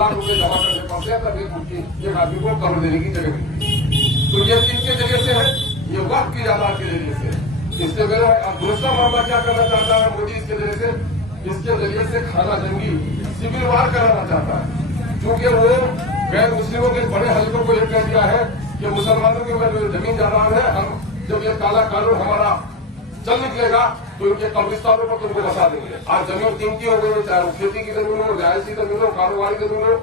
लाख रुपए जमा करने पड़ते हैं, तब एक आदमी को कब्र देने की जगह मिलती। तो ये किनके जरिए से है? ये वक्त की जायदाद के जरिए से। इससे मेरा अब दूसरा मामला क्या करना चाहता है मोदी? इसके जरिए से खाना जंगी सिविल वार कराना चाहता है, क्योंकि वो गैर मुस्लिमों के बड़े हल्कों को ये कह दिया है कि मुसलमानों की जमीन जायदाद है, हम जब ये काला कानून हमारा चल निकलेगा तो इनके कब्रिस्तानों पर तुमको बसा देंगे। आज जमीन कीमती हो गई है, चाहे वो खेती की जमीन हो, रिहायशी जमीन हो, कारोबारी जमीन हो।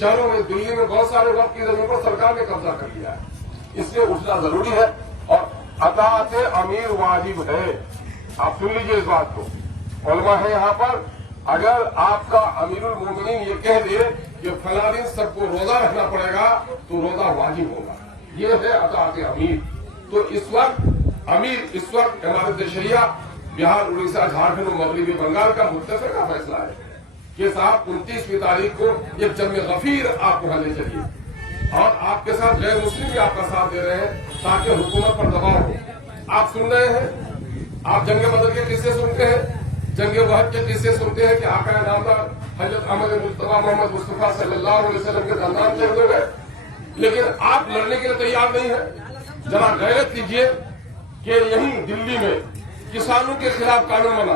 शहरों में, दिल्ली में बहुत सारे वक्त की जमीन पर सरकार ने कब्जा कर लिया है। इसलिए उठना जरूरी है और अताअत अमीर वाजिब है। आप सुन लीजिए इस बात को, उलमा है यहाँ पर। अगर आपका अमीरुल मोमिनीन ये कह दे कि फला दिन सबको रोजा रखना पड़ेगा तो रोजा वाजिब होगा, ये है अताअत अमीर। तो इस वक्त इमारत शरिया बिहार, उड़ीसा, झारखंड और मगरबी बंगाल का मुत्तफिका फैसला है कि साहब 29वीं तारीख को एक जम्मे गफीर आप वहां ले चलिए और आपके साथ गैर मुस्लिम भी आपका साथ दे रहे हैं ताकि हुकूमत पर दबाव हो। आप सुन रहे हैं, आप जंग बदर के किस्से सुनते हैं, जंग वहद के किस्से सुनते हैं कि आका नामदार हजरत अहमद मुस्तफा मोहम्मद मुस्तफा सल्लल्लाहु अलैहि वसल्लम के खानदान से हो गए, लेकिन आप लड़ने के लिए तैयार नहीं है। जरा गैरत कीजिए कि यहीं दिल्ली में किसानों के खिलाफ कानून बना,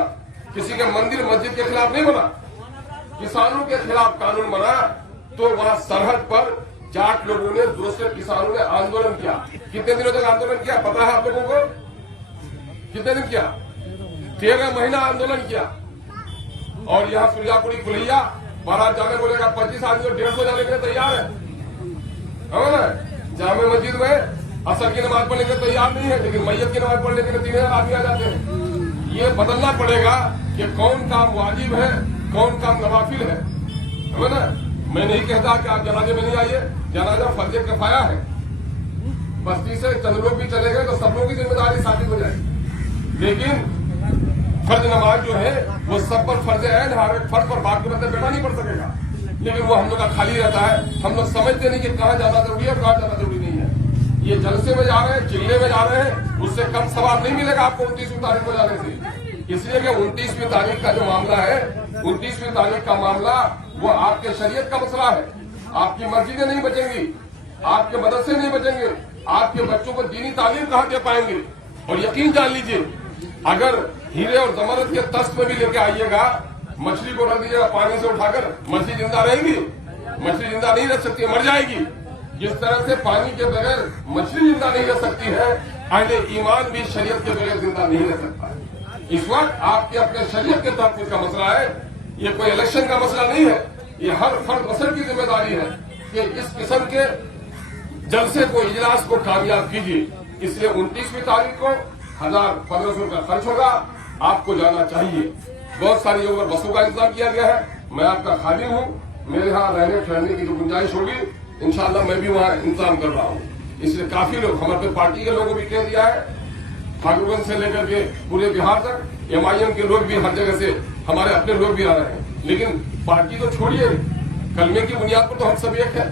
किसी के मंदिर मस्जिद के खिलाफ नहीं बना, किसानों के खिलाफ कानून बना, तो वहां सरहद पर जाट लोगों ने, दूसरे किसानों ने आंदोलन किया। कितने दिनों तक आंदोलन किया पता है आप लोगों को? कितने दिन किया? 13 महीना आंदोलन किया। और यहाँ सुरजापुरी खुलैया बारात जाने बोलेगा 25 आदमी 150 जाने के लिए तैयार है ना? जामे मस्जिद में असर की नमाज पढ़ने के लिए तैयार नहीं है, लेकिन मैयत की नमाज पढ़ने के लिए 3000 आदमी आ जाते हैं। ये बदलना पड़ेगा कि कौन काम वाजिब है, कौन काम नवाफिल है ना? मैं नहीं कहता कि आप जनाजे में नहीं आइए, जनाजा फर्ज किफाया है। बस्ती से चंद लोग भी चले गए तो सब लोगों की जिम्मेदारी साबित हो जाएगी, लेकिन फर्ज नमाज जो है वो सब पर फर्ज है, हर एक फर्ज पर बाप के बदले बैठा नहीं पड़ सकेगा, लेकिन वो हम लोग का खाली रहता है। हम लोग समझते नहीं कि कहाँ जाना जरूरी है, कहाँ जाना जरूरी नहीं है। ये जलसे में जा रहे हैं, चिल्ले में जा रहे हैं, उससे कम सवाब नहीं मिलेगा आपको 29वीं तारीख को जाने से। इसलिए कि 29वीं तारीख का जो मामला है, 29वीं तारीख का मामला वो आपके शरीयत का मसला है। आपकी मस्जिदें नहीं बचेंगी, आपके मदरसे नहीं बचेंगे, आपके बच्चों को दीनी तालीम कहाँ दे पाएंगे। और यकीन जान लीजिए, अगर हीरे और जमरत के तस्त में भी लेके आइएगा, मछली को रख दीजिएगा पानी से उठाकर, मछली जिंदा रहेगी? मछली जिंदा नहीं रह सकती, मर जाएगी। जिस तरह से पानी के बगैर मछली जिंदा नहीं रह सकती है, अहले ईमान भी शरीयत के बगैर जिंदा नहीं रह सकता है। इस वक्त आपके अपने शरीयत के तहत का मसला है, ये कोई इलेक्शन का मसला नहीं है। ये हर फर्द वसर की जिम्मेदारी है कि इस किस्म के जलसे को, इजलास को कामयाब कीजिए। इसलिए 29वीं तारीख को 1000-1500 का खर्च होगा, आपको जाना चाहिए। बहुत सारी जगह बसों का इंतजाम किया गया है। मैं आपका खादिम हूँ, मेरे यहाँ रहने ठहरने की जो गुंजाइश होगी इंशाअल्लाह मैं भी वहाँ इंतजाम कर रहा हूँ। इसलिए काफी लोग, हमारे पार्टी के लोगों को भी कह दिया है, ठाकुरगंज से लेकर के पूरे बिहार तक, MIM के लोग भी हर जगह से, हमारे अपने लोग भी आ रहे हैं। लेकिन पार्टी तो छोड़िए, कलमे की बुनियाद पर तो हम सब एक है।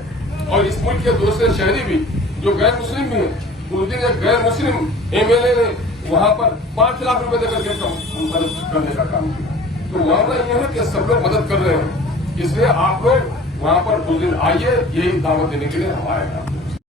और इस मुल्क के दूसरे शहरी भी जो गैर मुस्लिम भी हैं, उस दिन एक गैर मुस्लिम MLA ने वहाँ पर 5 लाख रुपए देकर के मदद करने का काम किया। तो मामला यह है कि सब लोग मदद कर रहे हैं। इसलिए आप लोग वहाँ पर उस दिन आइए, यही दावत देने के लिए हम आए हैं।